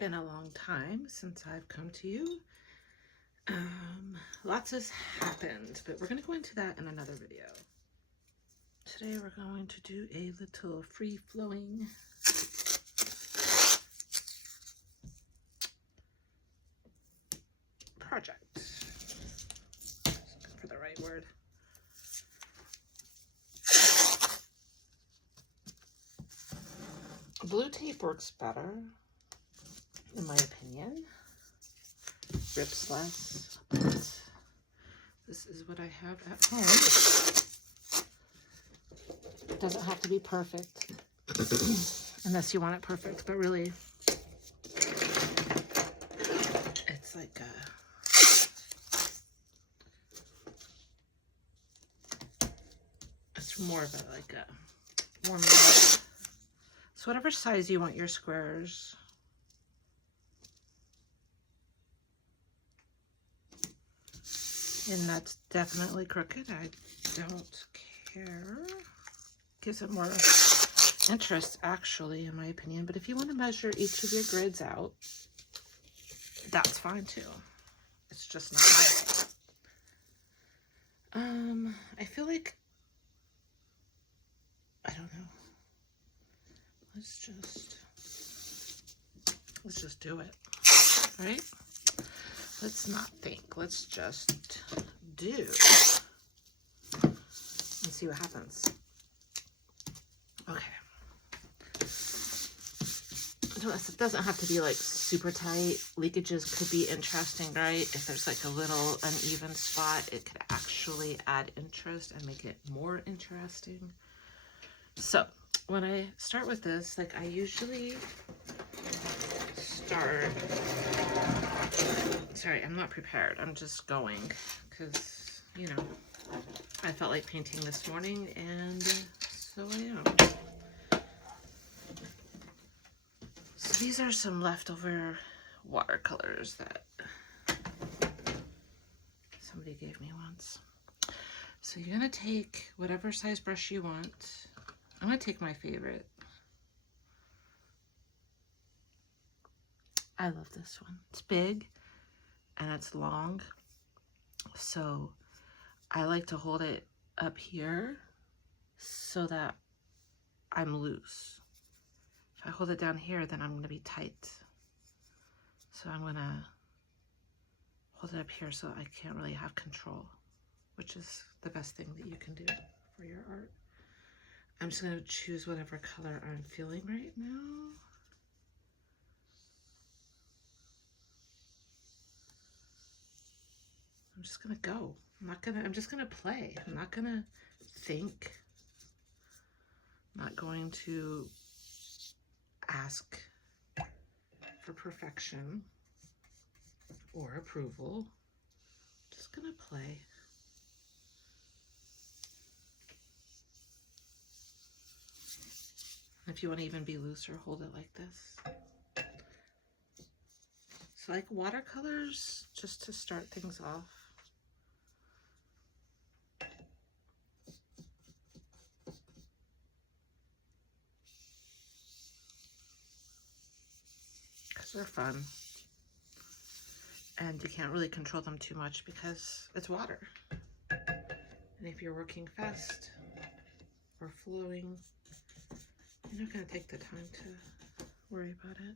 been a long time since I've come to you. Lots has happened, but we're going to go into that in another video. Today we're going to do a little free-flowing project. Just looking for the right word. Blue tape works better, in my opinion. Rips less, but this is what I have at home. It doesn't have to be perfect, unless you want it perfect, but really, it's like it's more of a, like a warming up. So whatever size you want your squares, and that's definitely crooked. I don't care. Gives it more interest, actually, in my opinion. But if you want to measure each of your grids out, that's fine too. It's just not my way. I feel like, I don't know. Let's just do it, right? Let's not think. Let's just do and see what happens. Okay. It doesn't have to be like super tight. Leakages could be interesting, right? If there's like a little uneven spot, it could actually add interest and make it more interesting. So when I start with this, like I usually start, sorry, I'm not prepared. I'm just going because, you know, I felt like painting this morning and so I am. So these are some leftover watercolors that somebody gave me once. So you're going to take whatever size brush you want. I'm going to take my favorite. I love this one. It's big and it's long. So I like to hold it up here so that I'm loose. If I hold it down here, then I'm going to be tight. So I'm going to hold it up here so I can't really have control, which is the best thing that you can do for your art. I'm just going to choose whatever color I'm feeling right now. I'm just going to go. I'm just going to play. I'm not going to think. I'm not going to ask for perfection or approval. I'm just going to play. If you want to even be looser, hold it like this. So like watercolors, just to start things off. Because they're fun. And you can't really control them too much because it's water. And if you're working fast or flowing, you're not going to take the time to worry about it.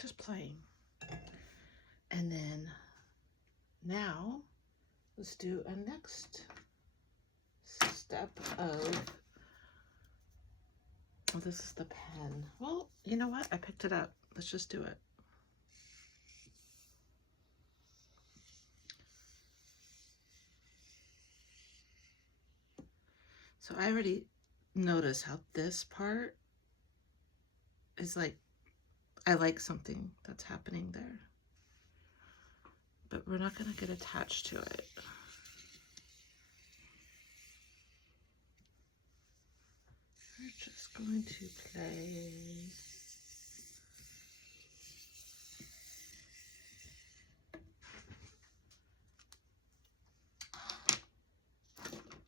Just playing. And then now let's do a next step of, oh, this is the pen. Well, you know what? I picked it up. Let's just do it. So I already noticed how this part is like, I like something that's happening there. But we're not going to get attached to it. We're just going to play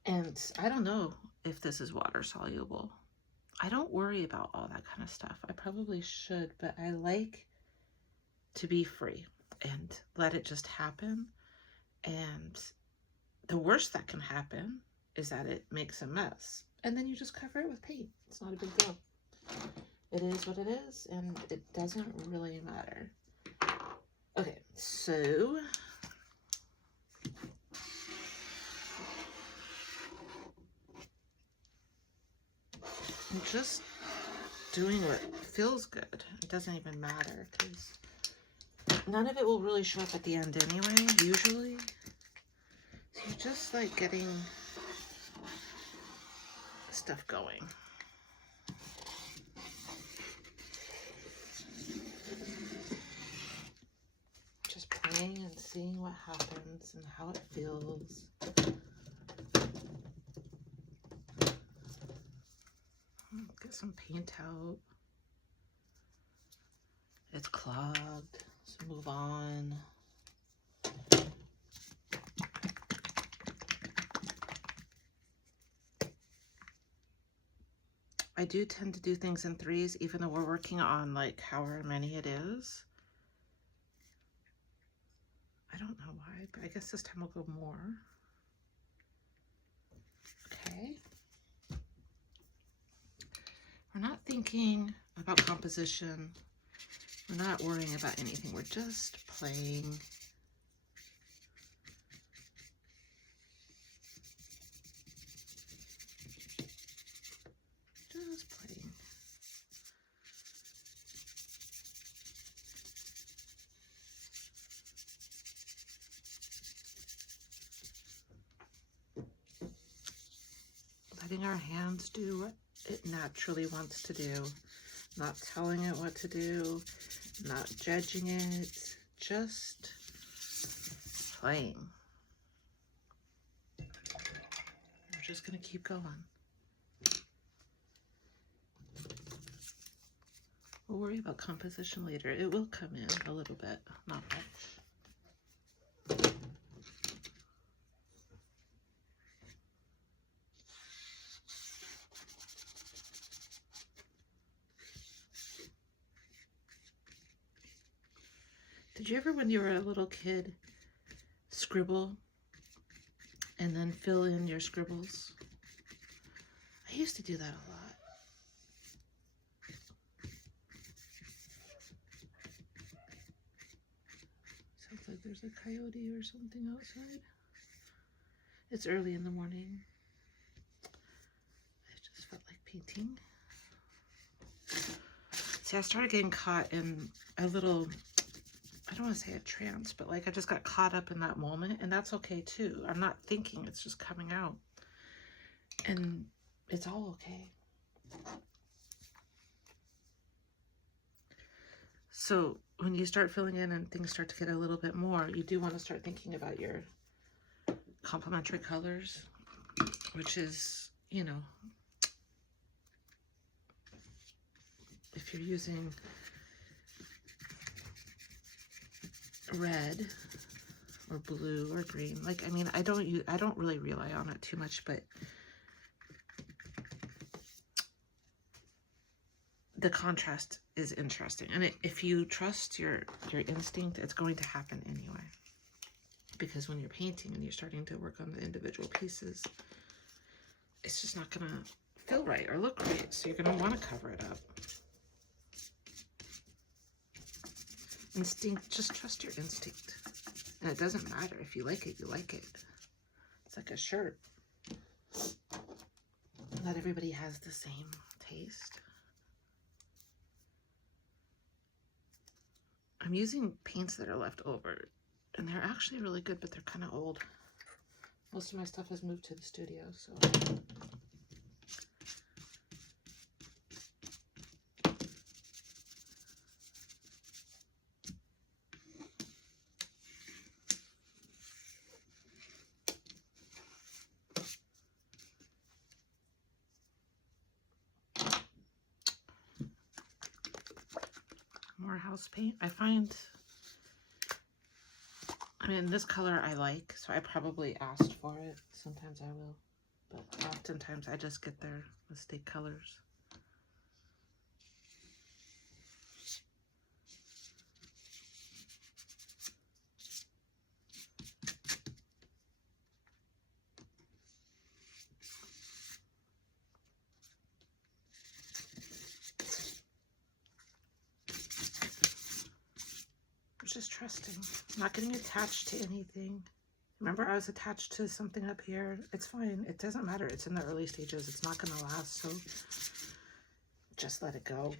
and I don't know if this is water soluble. I don't worry about all that kind of stuff. I probably should, but I like to be free and let it just happen. And the worst that can happen is that it makes a mess. And then you just cover it with paint. It's not a big deal. It is what it is, and it doesn't really matter. Okay, so I'm just doing what feels good. It doesn't even matter because none of it will really show up at the end anyway, usually. So you're just like getting stuff going. Just playing and seeing what happens and how it feels. Get some paint out. It's clogged, so move on. I do tend to do things in threes, even though we're working on like however many it is. I don't know why, but I guess this time we'll go more. Okay. We're not thinking about composition. We're not worrying about anything. We're just playing. Just playing. Letting our hands do what it naturally wants to do. Not telling it what to do. Not judging it. Just playing. We're just going to keep going. We'll worry about composition later. It will come in a little bit, not much. Did you ever, when you were a little kid, scribble and then fill in your scribbles? I used to do that a lot. Sounds like there's a coyote or something outside. It's early in the morning. I just felt like painting. See, I started getting caught in a little, I don't want to say a trance, but like I just got caught up in that moment, and that's okay too. I'm not thinking, it's just coming out. And it's all okay. So when you start filling in and things start to get a little bit more, you do want to start thinking about your complementary colors, which is, you know, if you're using red or blue or green, like, I mean, I don't really rely on it too much, but the contrast is interesting. And if you trust your instinct, it's going to happen anyway. Because when you're painting and you're starting to work on the individual pieces, it's just not gonna feel right or look right. So you're gonna want to cover it up. Instinct, just trust your instinct. And it doesn't matter. If you like it, you like it. It's like a shirt. Not everybody has the same taste. I'm using paints that are left over, and they're actually really good, but they're kind of old. Most of my stuff has moved to the studio, so. More house paint. I find, I mean, this color I like, so I probably asked for it. Sometimes I will, but oftentimes I just get their mistake colors. Just trusting, not getting attached to anything. Remember, I was attached to something up here. It's fine. It doesn't matter. It's in the early stages. It's not going to last. So just let it go.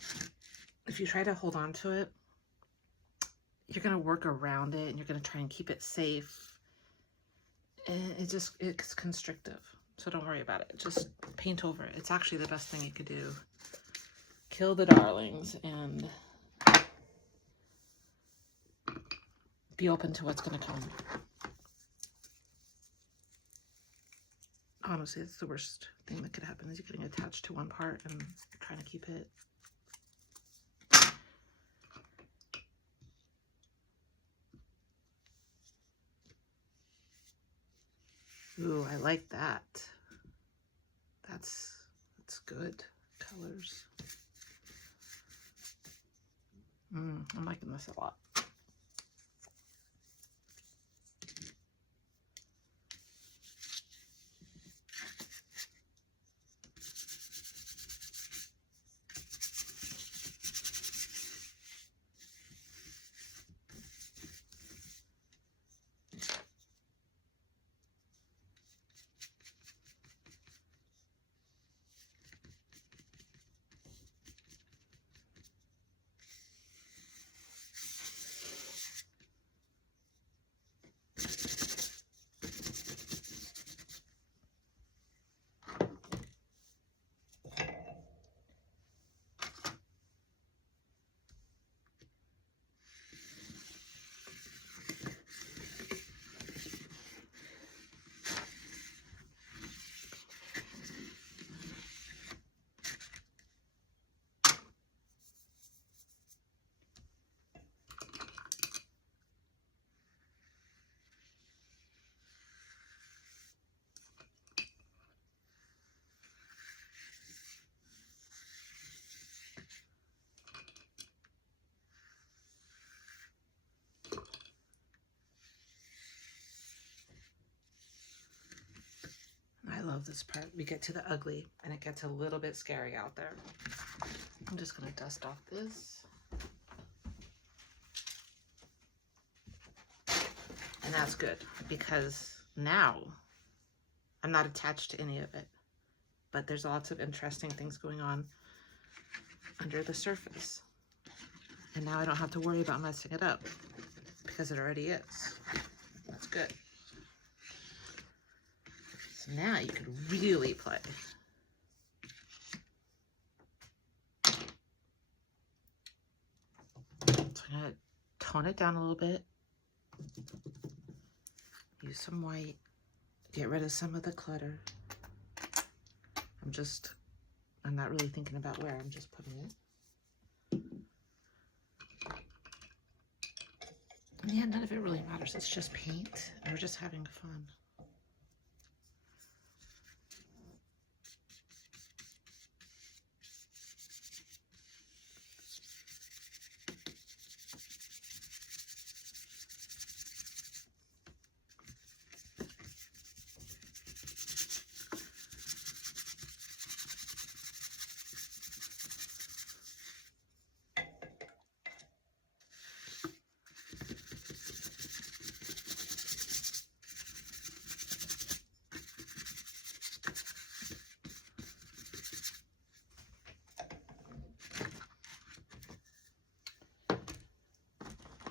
If you try to hold on to it, you're going to work around it and you're going to try and keep it safe. And it's constrictive. So don't worry about it. Just paint over it. It's actually the best thing you could do. Kill the darlings and be open to what's going to come. Honestly, it's the worst thing that could happen is you're getting attached to one part and trying to keep it. Ooh, I like that. That's good colors. I'm liking this a lot. I love this part. We get to the ugly and it gets a little bit scary out there. I'm just going to dust off this. And that's good because now I'm not attached to any of it, but there's lots of interesting things going on under the surface. And now I don't have to worry about messing it up because it already is. That's good. So now you can really play. So I'm going to tone it down a little bit. Use some white. Get rid of some of the clutter. I'm not really thinking about where. I'm just putting it. Yeah, none of it really matters. It's just paint, and we're just having fun.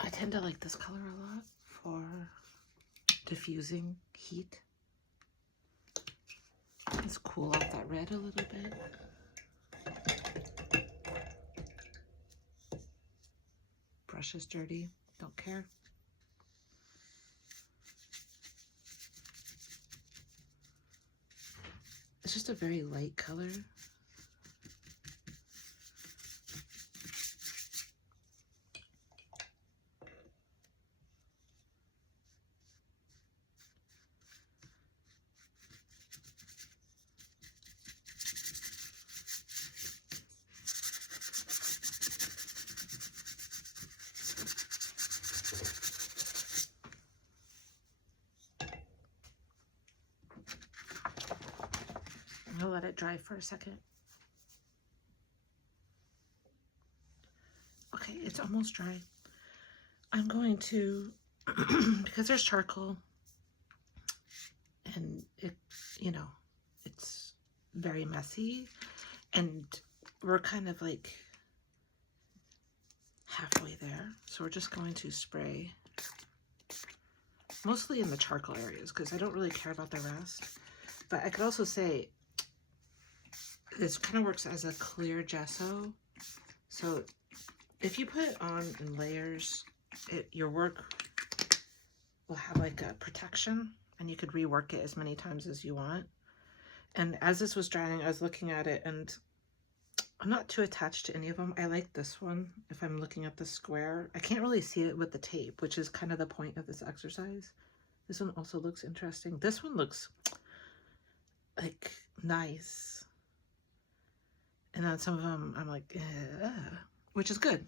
I tend to like this color a lot for diffusing heat. Let's cool off that red a little bit. Brush is dirty, don't care. It's just a very light color. I'll let it dry for a second. Okay, it's almost dry. I'm going to, because there's charcoal and it, you know, it's very messy and we're kind of like halfway there. So we're just going to spray mostly in the charcoal areas because I don't really care about the rest. But I could also say this kind of works as a clear gesso. So if you put it on in layers, your work will have like a protection and you could rework it as many times as you want. And as this was drying, I was looking at it and I'm not too attached to any of them. I like this one if I'm looking at the square. I can't really see it with the tape, which is kind of the point of this exercise. This one also looks interesting. This one looks like nice. And then some of them I'm like, which is good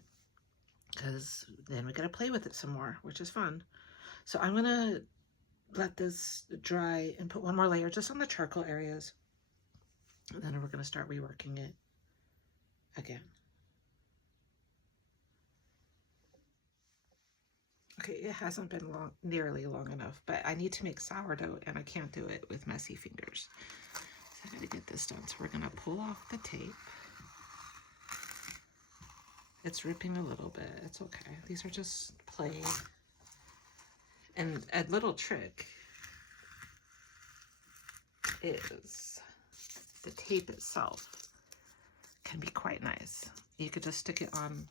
because then we gotta play with it some more, which is fun. So I'm gonna let this dry and put one more layer just on the charcoal areas. And then we're gonna start reworking it again. Okay, it hasn't been nearly long enough, but I need to make sourdough and I can't do it with messy fingers. So I gotta get this done. So we're gonna pull off the tape. It's ripping a little bit, it's okay. These are just plain. And a little trick is the tape itself can be quite nice. You could just stick it on,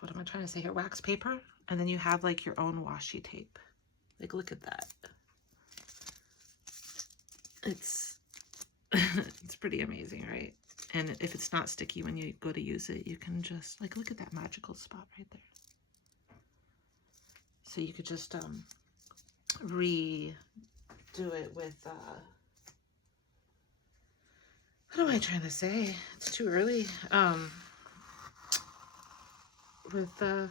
what am I trying to say here? Wax paper. And then you have like your own washi tape. Like, look at that. It's, it's pretty amazing, right? And if it's not sticky when you go to use it, you can just, like, look at that magical spot right there. So you could just redo it with, what am I trying to say? It's too early. With a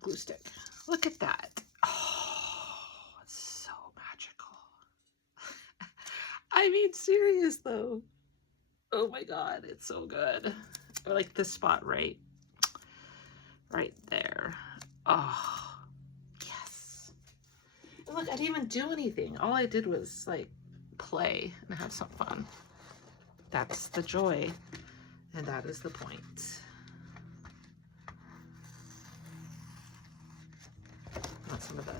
glue stick. Look at that. Oh, it's so magical. I mean, serious though. Oh my God, it's so good. I like this spot right there. Oh, yes. And look, I didn't even do anything. All I did was like play and have some fun. That's the joy, and that is the point. That's some of the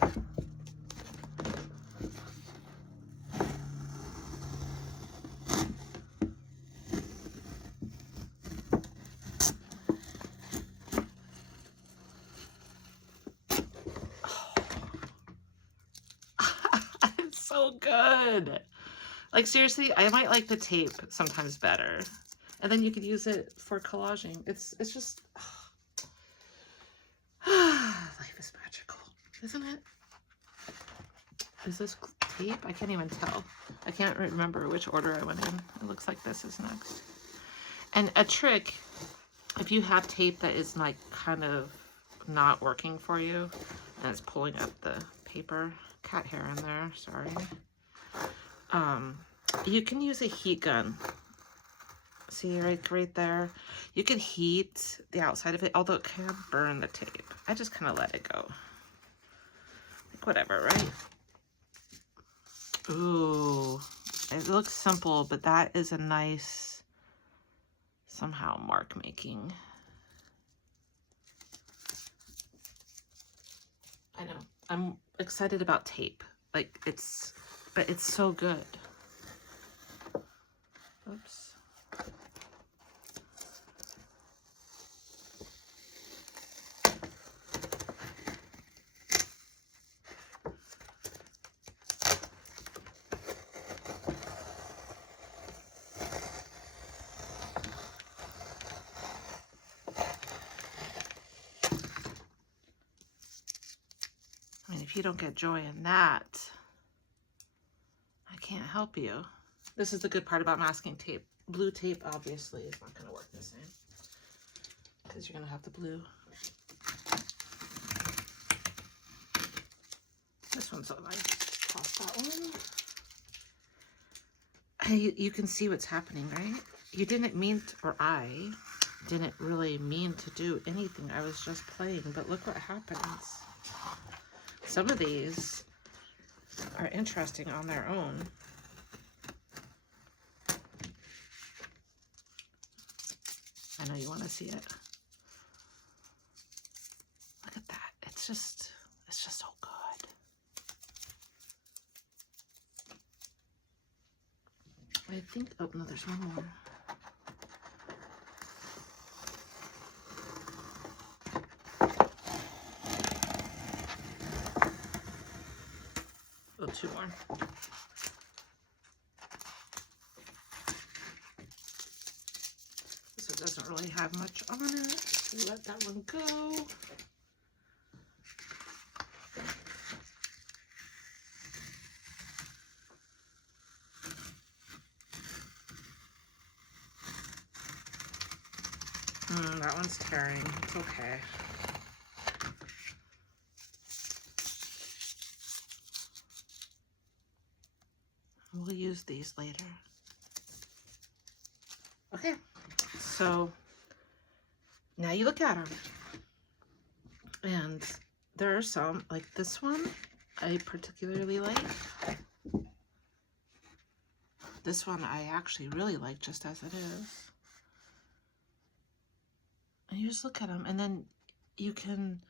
it's so good. Like, seriously, I might like the tape sometimes better. And then you could use it for collaging. It's just, life is magical, isn't it? Is this tape? I can't even tell. I can't remember which order I went in. It looks like this is next. And a trick, if you have tape that is like kind of not working for you, and it's pulling up the paper, cat hair in there, sorry. You can use a heat gun. See right there? You can heat the outside of it, although it can burn the tape. I just kind of let it go. Like, whatever, right? Ooh, it looks simple, but that is a nice, somehow, mark making. I know. I'm excited about tape. Like, but it's so good. Oops. I mean, if you don't get joy in that, I can't help you. This is the good part about masking tape. Blue tape, obviously, is not going to work the same. because you're gonna have the blue. This one's all right. Toss that one. Hey, you can see what's happening, right? You didn't mean to, or I didn't really mean to do anything. I was just playing, but look what happens. Some of these are interesting on their own. I know you want to see it. Look at that. It's just so good. I think, oh no, there's one more. Oh, two more. This one doesn't really have much on it, so let that one go. That one's tearing. It's okay. We'll use these later. Okay, so now you look at them. And there are some, like this one, I particularly like. This one I actually really like just as it is. And you just look at them, and then you can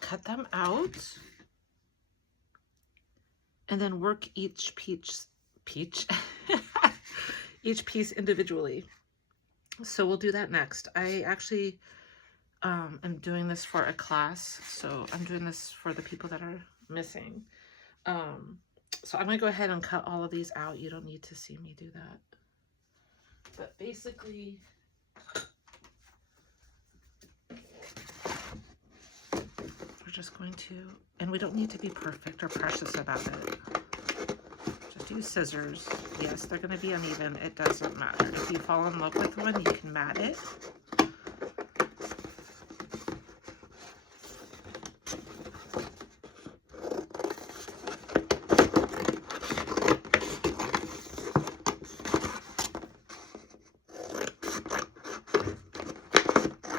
cut them out and then work each piece each piece individually. So we'll do that next. I actually am doing this for a class, so I'm doing this for the people that are missing. So I'm gonna go ahead and cut all of these out. You don't need to see me do that. But basically, we're just going to, and we don't need to be perfect or precious about it. Just use scissors. Yes, they're gonna be uneven. It doesn't matter. If you fall in love with one, you can mat it.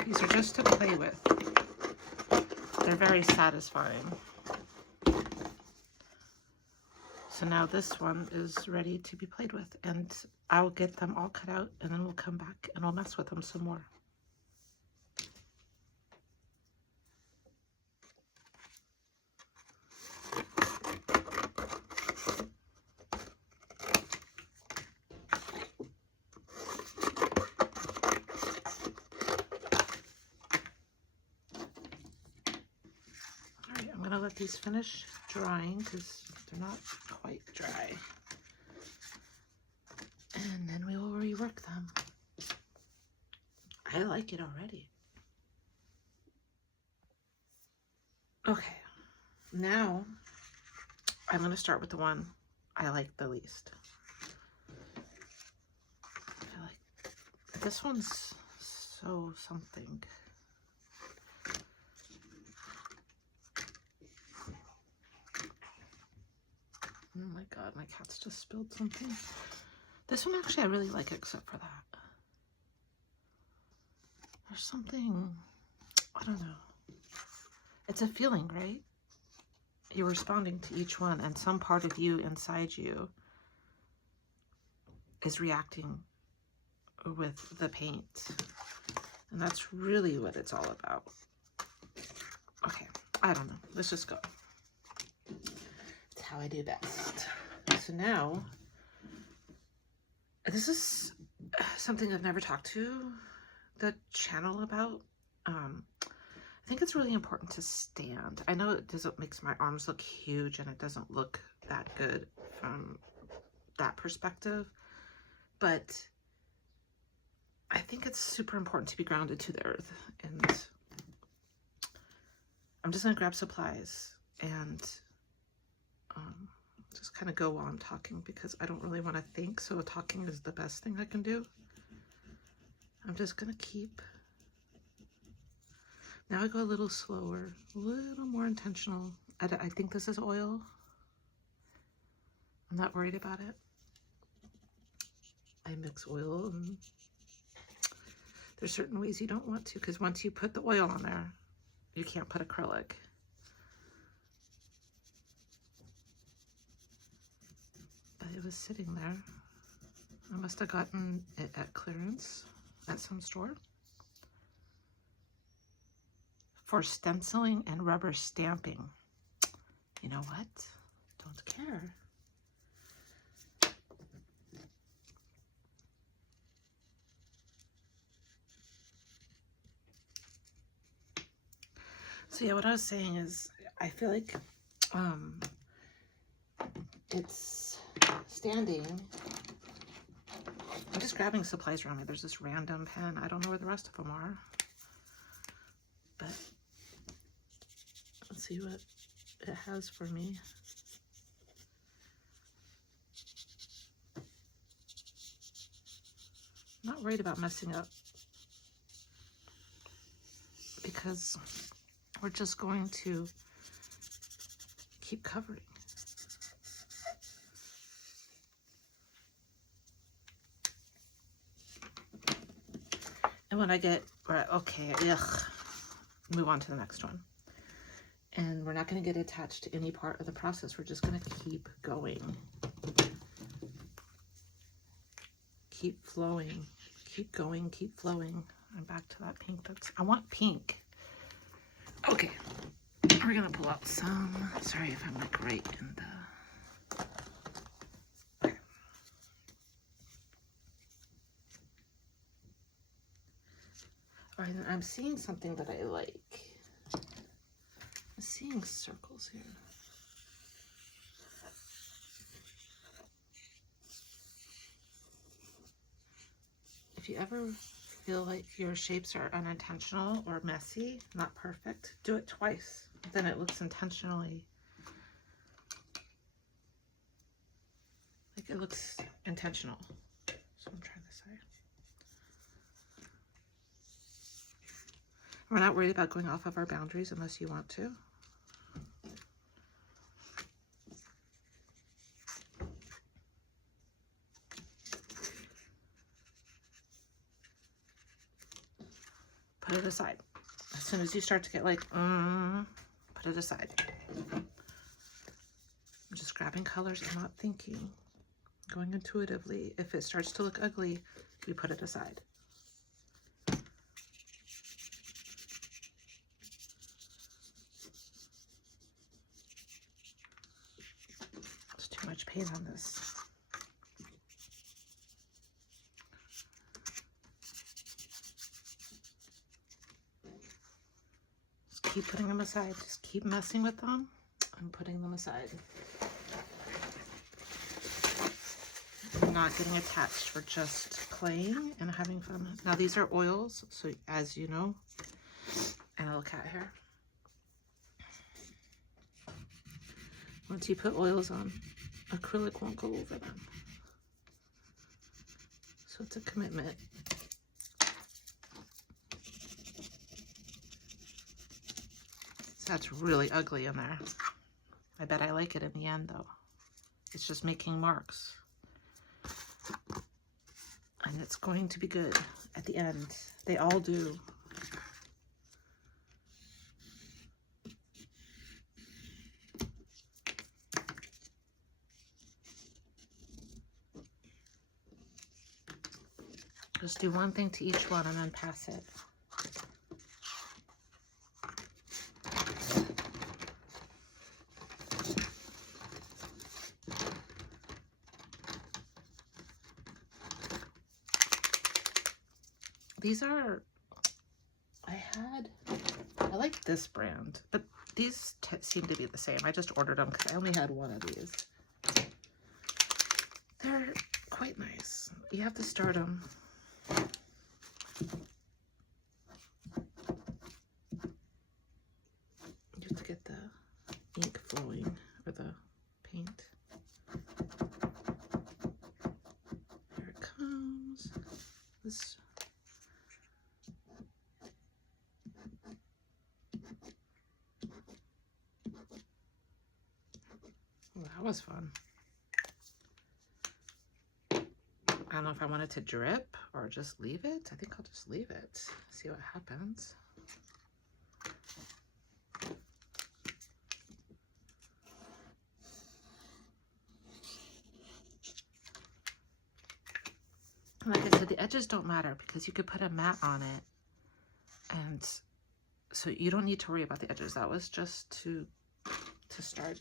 These are just to play with. They're very satisfying. So now this one is ready to be played with, and I'll get them all cut out, and then we'll come back and we'll mess with them some more. Alright, I'm gonna let these finish drying because they're not quite dry. And then we will rework them. I like it already. Okay, now I'm going to start with the one I like the least. I like this one's so something. Oh my god, my cat's just spilled something. This one actually I really like except for that. There's something, I don't know. It's a feeling, right? You're responding to each one, and some part of you inside you is reacting with the paint. And that's really what it's all about. Okay, I don't know. Let's just go. It's how I do best. So now, this is something I've never talked to the channel about. I think it's really important to stand. I know it doesn't makes my arms look huge and it doesn't look that good from that perspective, but I think it's super important to be grounded to the earth. And I'm just gonna grab supplies and just kind of go while I'm talking because I don't really want to think, so talking is the best thing I can do. I'm just gonna keep Now I go a little slower, a little more intentional. I think this is oil. I'm not worried about it. I mix oil, and there's certain ways you don't want to, because once you put the oil on there, you can't put acrylic. But it was sitting there. I must have gotten it at clearance at some store. For stenciling and rubber stamping. You know what? Don't care. So yeah, what I was saying is I feel like it's standing. I'm just grabbing supplies around me. There's this random pen. I don't know where the rest of them are. But let's see what it has for me. I'm not worried about messing up, because we're just going to keep covering. And when I get, okay, move on to the next one. And we're not going to get attached to any part of the process. We're just going to keep going. Keep flowing. Keep going, keep flowing. I'm back to that pink. I want pink. Okay, we're going to pull out some. Sorry if I'm like right in the... Okay. All right, I'm seeing something that I like. I'm seeing circles here. If you ever feel like your shapes are unintentional or messy, not perfect, do it twice. Then it looks intentionally, like it looks intentional. So I'm trying this side. We're not worried about going off of our boundaries unless you want to. Put it aside. As soon as you start to get like, put it aside. I'm just grabbing colors and not thinking, going intuitively. If it starts to look ugly, you put it aside. There's too much paint on this. Keep putting them aside. Just keep messing with them and putting them aside. I'm not getting attached. We're just playing and having fun. Now these are oils, so as you know, and a little cat hair. Once you put oils on, acrylic won't go over them. So it's a commitment. That's really ugly in there. I bet I like it in the end though. It's just making marks. And it's going to be good at the end. They all do. Just do one thing to each one and then pass it. These are, I like this brand, but these seem to be the same. I just ordered them because I only had one of these. They're quite nice. You have to start them. You have to get the ink flowing, or the paint. Here it comes. This. was fun. I don't know if I want it to drip or just leave it. I think I'll just leave it. See what happens. Like I said, the edges don't matter because you could put a mat on it. And so you don't need to worry about the edges. That was just to start.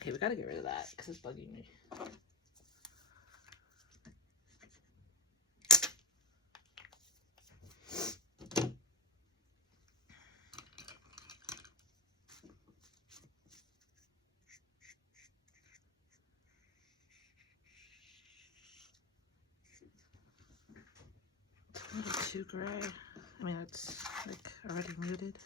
Okay, we got to get rid of that because it's bugging me. It's a little too gray. I mean, it's like already muted.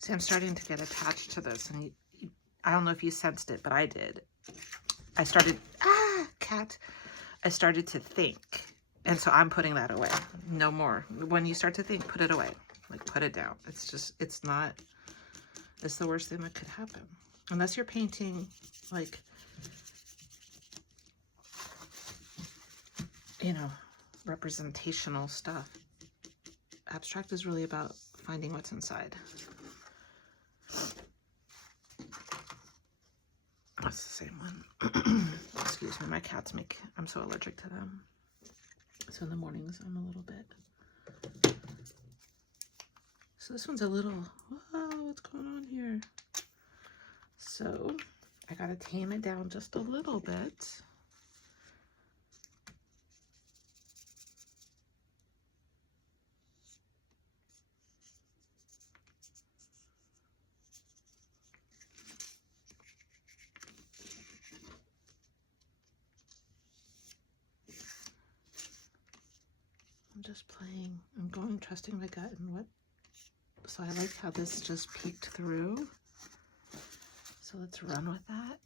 See, I'm starting to get attached to this, and I don't know if you sensed it, but I did. I started, cat. I started to think, and so I'm putting that away. No more. When you start to think, put it away. Like, put it down. It's just, it's the worst thing that could happen. Unless you're painting, like, you know, representational stuff. Abstract is really about finding what's inside. That's the same one. Excuse me, my cats I'm so allergic to them. So in the mornings, I'm a little bit. So this one's a little, whoa, what's going on here? So I gotta tame it down just a little bit. I'm just playing. I'm going, trusting my gut and what. So I like how this just peeked through. So let's run with that.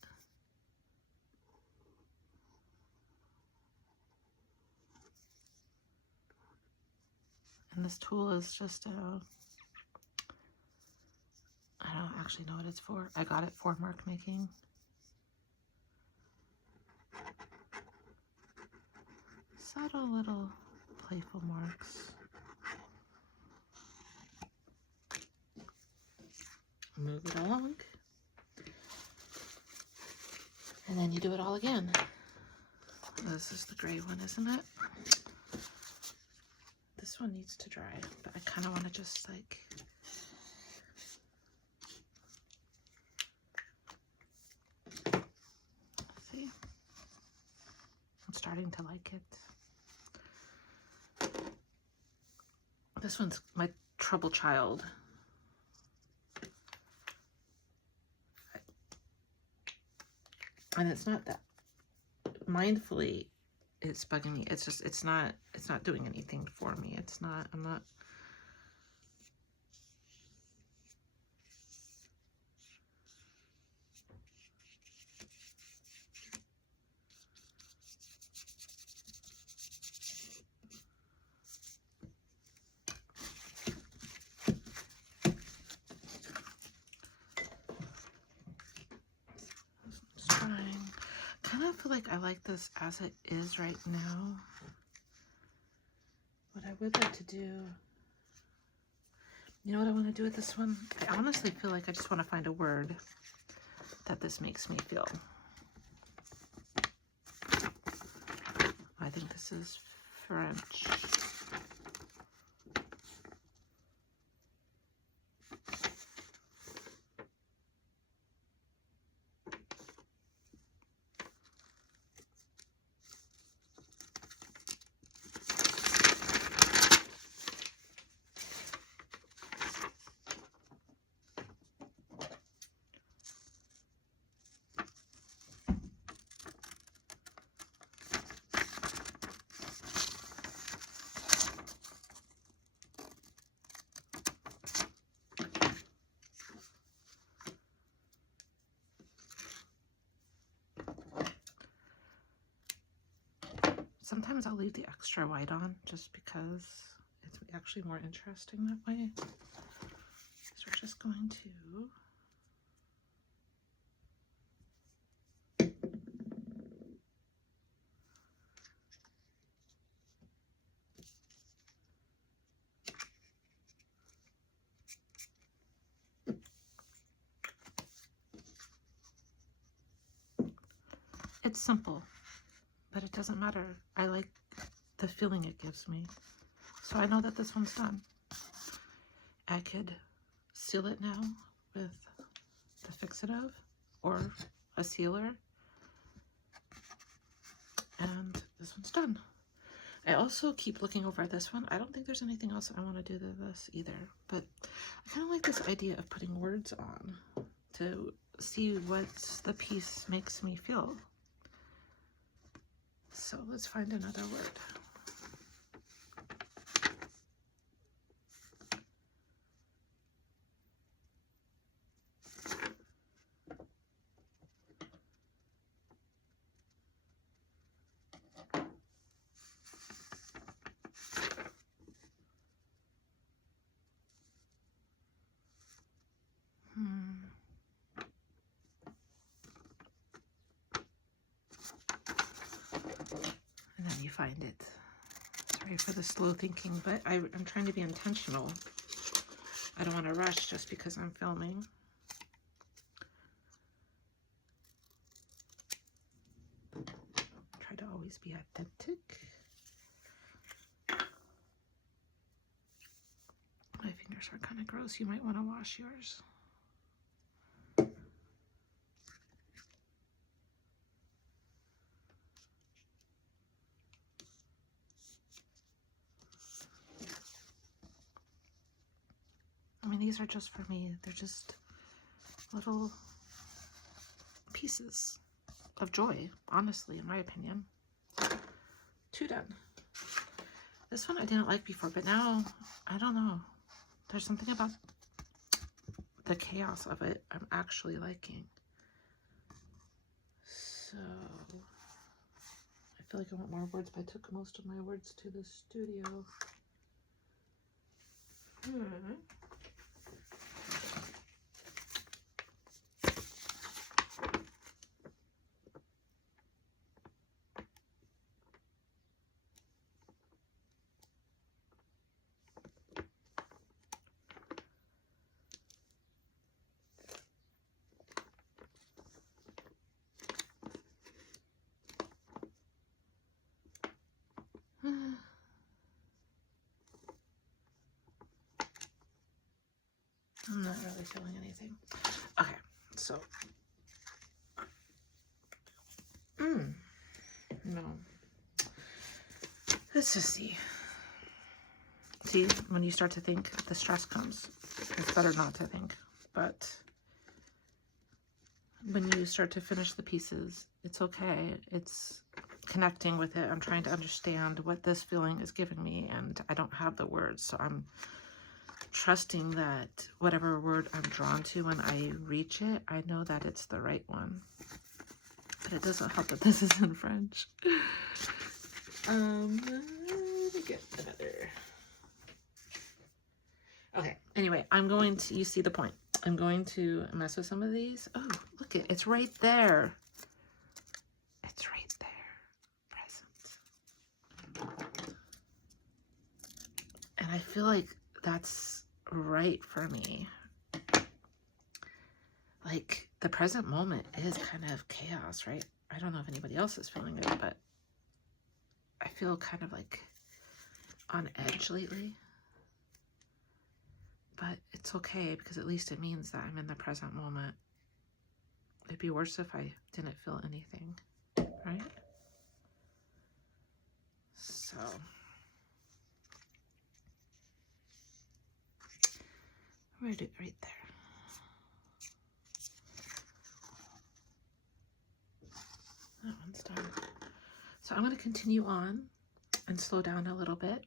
And this tool is just I don't actually know what it's for. I got it for mark making. Subtle little playful marks. Move it along. And then you do it all again. This is the gray one, isn't it? This one needs to dry, but I kind of want to just like... See? I'm starting to like it. This one's my trouble child. And it's not that mindfully it's bugging me. It's just, it's not doing anything for me. I'm not. I kind of feel like I like this as it is right now. What I would like to do, you know what I want to do with this one? I honestly feel like I just want to find a word that this makes me feel. I think this is French. Sometimes I'll leave the extra white on just because it's actually more interesting that way. So we're just going to it's simple, but it doesn't matter. I like the feeling it gives me. So I know that this one's done. I could seal it now with the fixative or a sealer, and this one's done. I also keep looking over this one. I don't think there's anything else I want to do to this either, but I kind of like this idea of putting words on to see what the piece makes me feel. So let's find another word. And then you find it. Sorry for the slow thinking, but I'm trying to be intentional. I don't want to rush just because I'm filming. Try to always be authentic. My fingers are kind of gross. You might want to wash yours. I mean, these are just for me. They're just little pieces of joy, honestly, in my opinion. 2 done. This one I didn't like before, but now, I don't know. There's something about the chaos of it I'm actually liking. So, I feel like I want more words, but I took most of my words to the studio. I'm not really feeling anything. Okay, so. No. Let's just see. See, when you start to think, the stress comes. It's better not to think. But when you start to finish the pieces, it's okay. It's connecting with it. I'm trying to understand what this feeling is giving me, and I don't have the words, so I'm trusting that whatever word I'm drawn to when I reach it, I know that it's the right one. But it doesn't help that this is in French. Let me get another. Okay, anyway, I'm going to, you see the point. I'm going to mess with some of these. Oh, look it, it's right there. It's right there, present. And I feel like that's right for me. Like, the present moment is kind of chaos, right? I don't know if anybody else is feeling it, but I feel kind of like on edge lately. But it's okay, because at least it means that I'm in the present moment. It'd be worse if I didn't feel anything, right? So, write it right there. That one's done. So I'm going to continue on and slow down a little bit,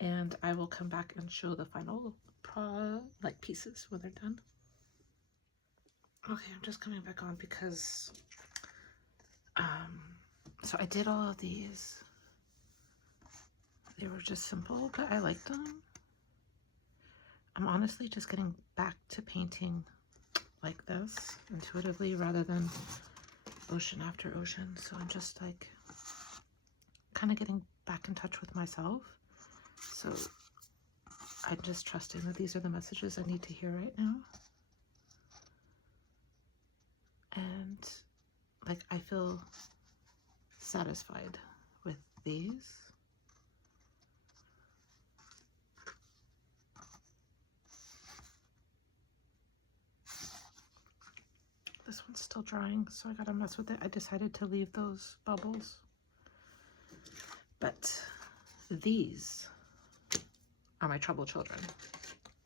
and I will come back and show the final pieces when they're done. Okay, I'm just coming back on because so I did all of these They were just simple, but I liked them. I'm honestly just getting back to painting like this intuitively rather than ocean after ocean. So I'm just like kind of getting back in touch with myself. So I'm just trusting that these are the messages I need to hear right now. And like I feel satisfied with these. This one's still drying, so I gotta mess with it. I decided to leave those bubbles. But these are my trouble children.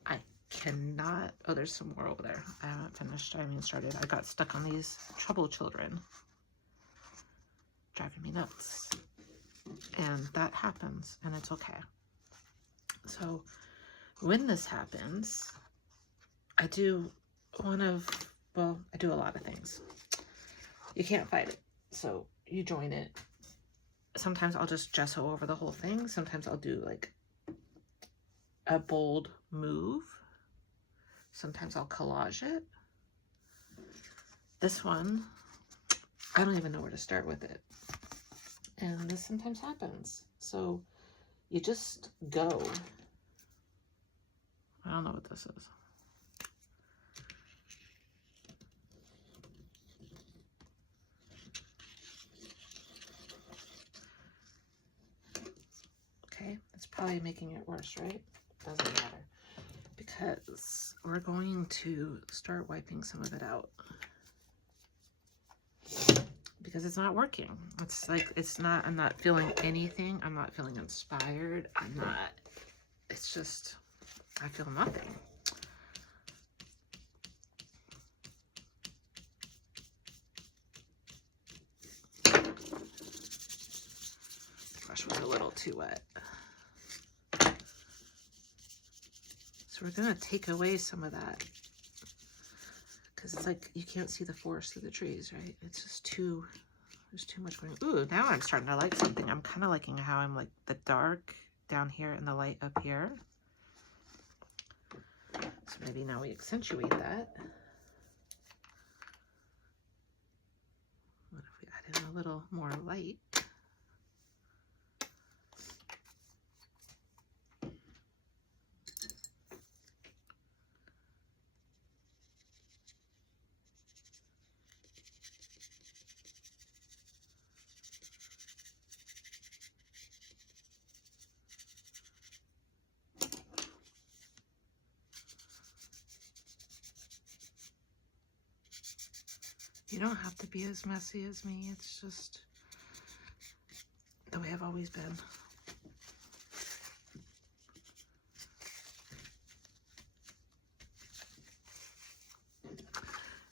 I cannot, oh, there's some more over there. I haven't finished, I haven't even started. I got stuck on these trouble children. Driving me nuts. And that happens, and it's okay. So when this happens, I do well, I do a lot of things. You can't fight it, so you join it. Sometimes I'll just gesso over the whole thing. Sometimes I'll do like a bold move. Sometimes I'll collage it. This one, I don't even know where to start with it. And this sometimes happens. So you just go. I don't know what this is. Okay, it's probably making it worse, right? Doesn't matter. Because we're going to start wiping some of it out. Because it's not working. It's like, it's not, I'm not feeling anything. I'm not feeling inspired. I'm not, it's just, I feel nothing. The brush was a little too wet. So we're gonna take away some of that. Because it's like, you can't see the forest through the trees, right? It's just too, there's too much going. Ooh, now I'm starting to like something. I'm kind of liking how I'm like the dark down here and the light up here. So maybe now we accentuate that. What if we add in a little more light? You don't have to be as messy as me. It's just the way I've always been.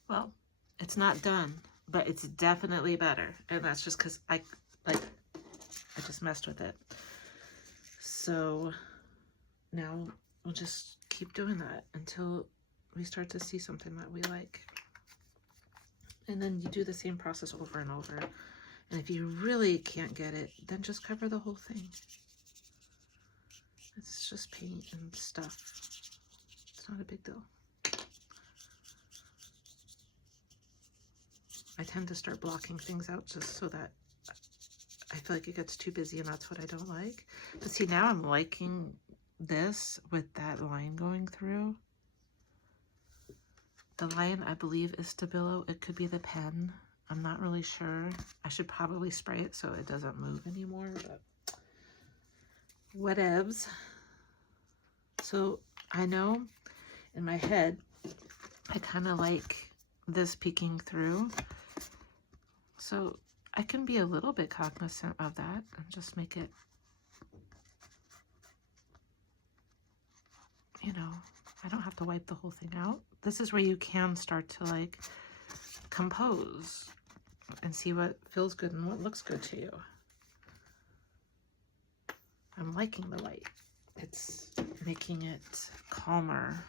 Well, it's not done, but it's definitely better. And that's just because I just messed with it. So now we'll just keep doing that until we start to see something that we like. And then you do the same process over and over. And if you really can't get it, then just cover the whole thing. It's just paint and stuff. It's not a big deal. I tend to start blocking things out just so that I feel like it gets too busy, and that's what I don't like. But see, now I'm liking this with that line going through. The line, I believe, is Stabilo. It could be the pen. I'm not really sure. I should probably spray it so it doesn't move anymore, but whatevs. So I know in my head, I kind of like this peeking through. So I can be a little bit cognizant of that and just make it, you know, I don't have to wipe the whole thing out. This is where you can start to like compose and see what feels good and what looks good to you. I'm liking the light. It's making it calmer.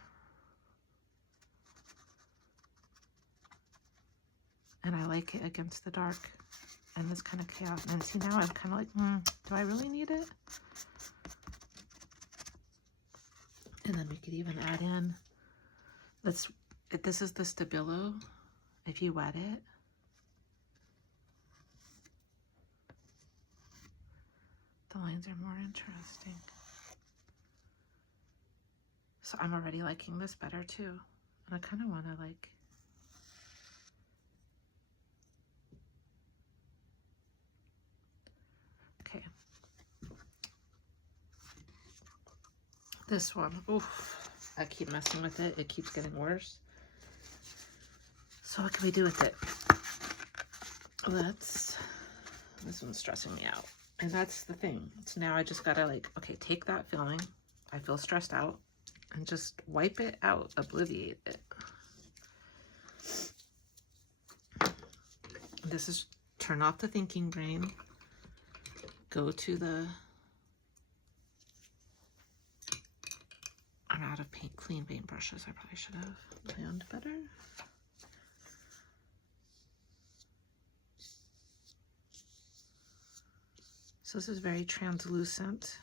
And I like it against the dark and this kind of chaos. And see, now I'm kind of like, do I really need it? And then we could even add in, this is the Stabilo. If you wet it, the lines are more interesting. So I'm already liking this better too. And I kind of want to like, okay. This one, oof, I keep messing with it. It keeps getting worse. So what can we do with it? This one's stressing me out. And that's the thing. So now I just gotta like, okay, take that feeling. I feel stressed out and just wipe it out, obliviate it. This is turn off the thinking brain. Go to the, I'm out of clean paint brushes. I probably should have planned better. So this is very translucent.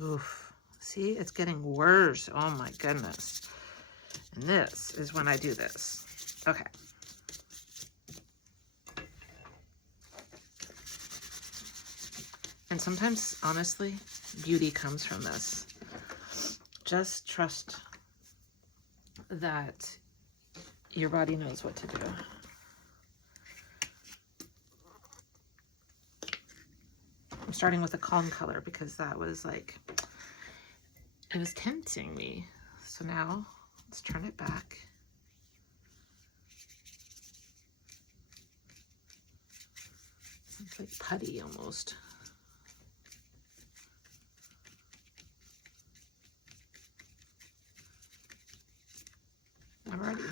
Oof. See, it's getting worse. Oh my goodness. And this is when I do this. Okay. And sometimes, honestly, beauty comes from this. Just trust that your body knows what to do. I'm starting with a calm color because that was like, it was tempting me. So now let's turn it back. It's like putty almost. Alrighty.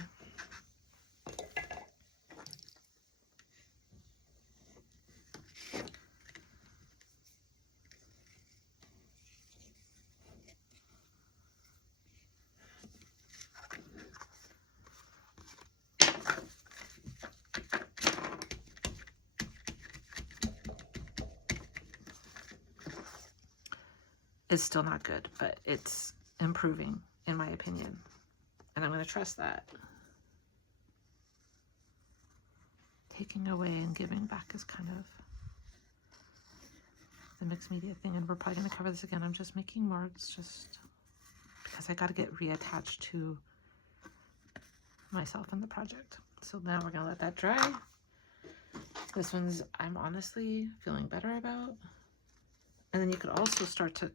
It's still not good, but it's improving in my opinion. And I'm going to trust that. Taking away and giving back is kind of the mixed media thing. And we're probably going to cover this again. I'm just making marks just because I got to get reattached to myself and the project. So now we're going to let that dry. This one's I'm honestly feeling better about. And then you could also start to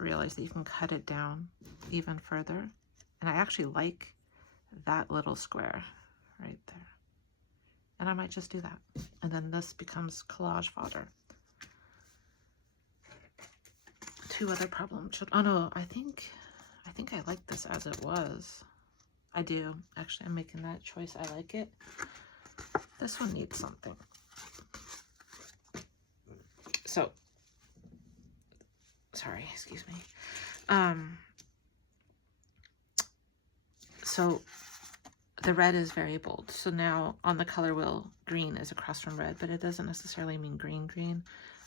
realize that you can cut it down even further. And I actually like that little square right there. And I might just do that. And then this becomes collage fodder. Two other problem children. Oh no, I think I like this as it was. I do. Actually, I'm making that choice. I like it. This one needs something. So, sorry, excuse me. So the red is very bold. So now on the color wheel, green is across from red, but it doesn't necessarily mean green.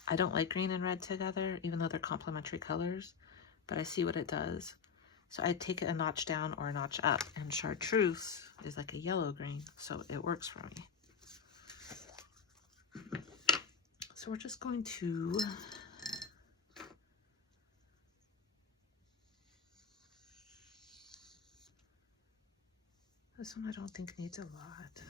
I don't like green and red together, even though they're complementary colors, but I see what it does. So I take it a notch down or a notch up, and chartreuse is like a yellow-green, so it works for me. So we're just going to this one I don't think needs a lot.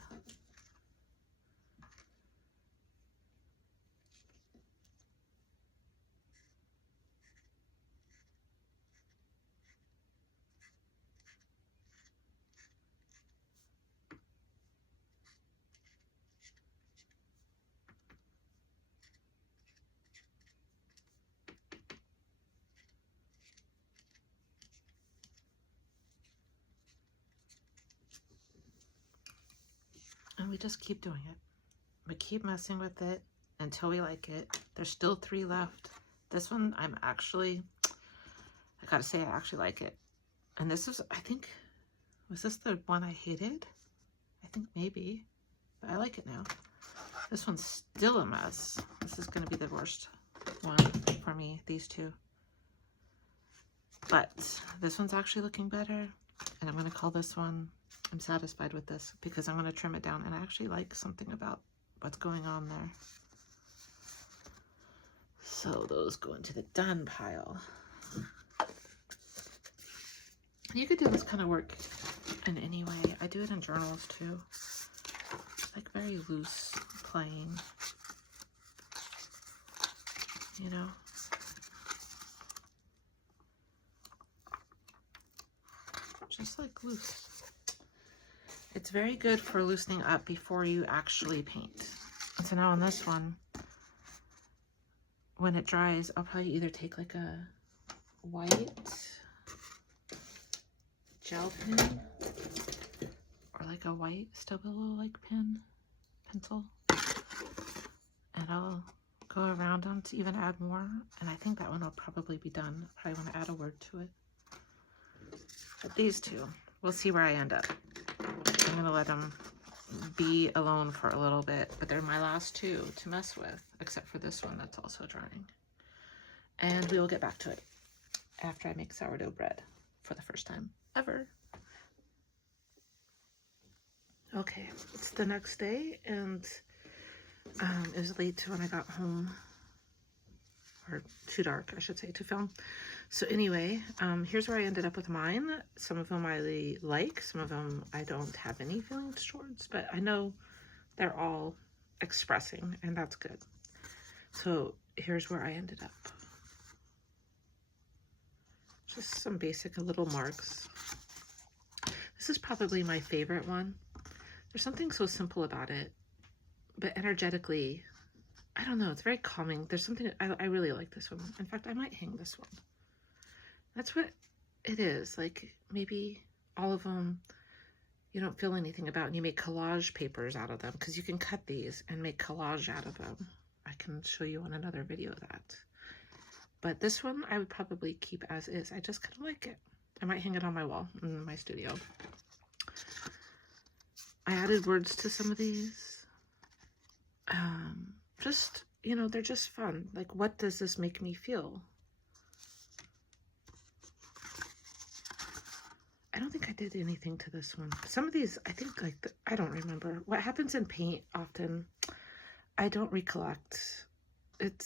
And we just keep doing it. We keep messing with it until we like it. There's still 3 left. This one, I gotta say, I actually like it. And this is, I think, was this the one I hated? I think maybe, but I like it now. This one's still a mess. This is going to be the worst one for me, these two. But this one's actually looking better. And I'm going to call this one, I'm satisfied with this because I'm going to trim it down. And I actually like something about what's going on there. So those go into the done pile. You could do this kind of work in any way. I do it in journals too. Like very loose, plain, you know. Just like loose. It's very good for loosening up before you actually paint. And so now on this one, when it dries, I'll probably either take like a white gel pen or like a white Stabilo like pencil, and I'll go around them to even add more. And I think that one will probably be done. I probably want to add a word to it. But these two, we'll see where I end up. I'm going to let them be alone for a little bit, but they're my last two to mess with, except for this one that's also drying. And we will get back to it after I make sourdough bread for the first time ever. Okay, it's the next day, and it was late when I got home, or too dark, I should say, to film. So anyway, here's where I ended up with mine. Some of them I like, some of them I don't have any feelings towards, but I know they're all expressing, and that's good. So here's where I ended up. Just some basic little marks. This is probably my favorite one. There's something so simple about it, but energetically, I don't know, it's very calming. There's something, I really like this one. In fact, I might hang this one. That's what it is. Like, maybe all of them you don't feel anything about, and you make collage papers out of them, because you can cut these and make collage out of them. I can show you on another video that. But this one I would probably keep as is. I just kind of like it. I might hang it on my wall in my studio. I added words to some of these. Just, you know, they're just fun. Like, what does this make me feel? I don't think I did anything to this one. Some of these, I think, like, I don't remember. What happens in paint often, I don't recollect. It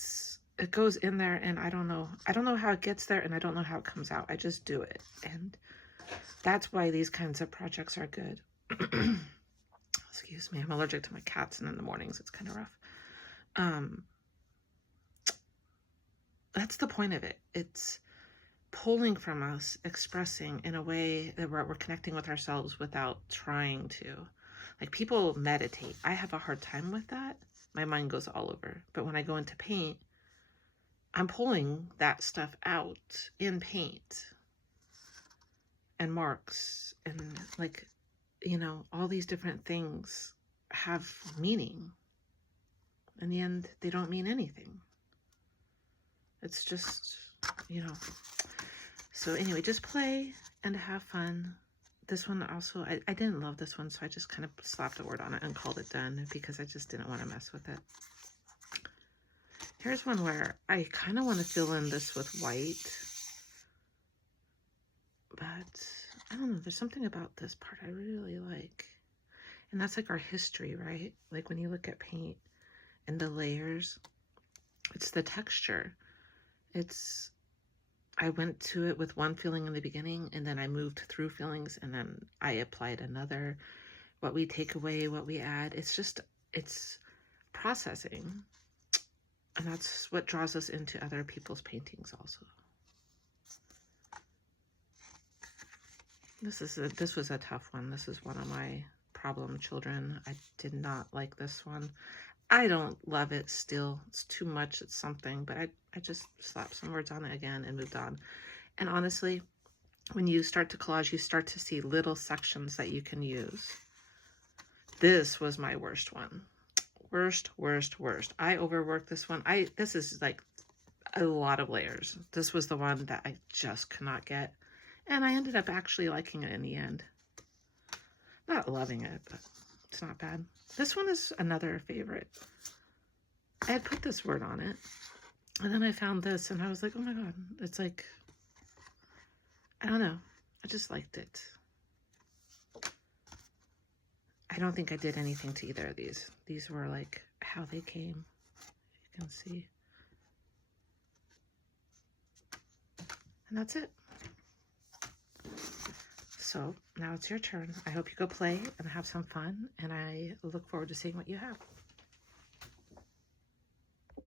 goes in there, and I don't know. I don't know how it gets there, and I don't know how it comes out. I just do it. And that's why these kinds of projects are good. Excuse me, I'm allergic to my cats, and in the mornings it's kind of rough. That's the point of it. It's pulling from us, expressing in a way that we're connecting with ourselves without trying to. Like, people meditate. I have a hard time with that. My mind goes all over. But when I go into paint, I'm pulling that stuff out in paint and marks, and, like, you know, all these different things have meaning. In the end, they don't mean anything. It's just, you know. So anyway, just play and have fun. This one also, I didn't love this one, so I just kind of slapped a word on it and called it done, because I just didn't want to mess with it. Here's one where I kind of want to fill in this with white, but I don't know, there's something about this part I really like. And that's like our history, right? Like, when you look at paint and the layers, it's the texture. I went to it with one feeling in the beginning, and then I moved through feelings, and then I applied another. What we take away, what we add, it's processing. And that's what draws us into other people's paintings also. This was a tough one. This is one of my problem children. I did not like this one. I don't love it still. It's too much. It's something. But I just slapped some words on it again and moved on. And honestly, when you start to collage, you start to see little sections that you can use. This was my worst one. Worst. I overworked this one. This is like a lot of layers. This was the one that I just could not get. And I ended up actually liking it in the end. Not loving it, but It's not bad. This one is another favorite. I had put this word on it, and then I found this, and I was like, oh my god, it's like, I don't know. I just liked it. I don't think I did anything to either of these. These were like how they came. You can see. And that's it. So now it's your turn. I hope you go play and have some fun, and I look forward to seeing what you have.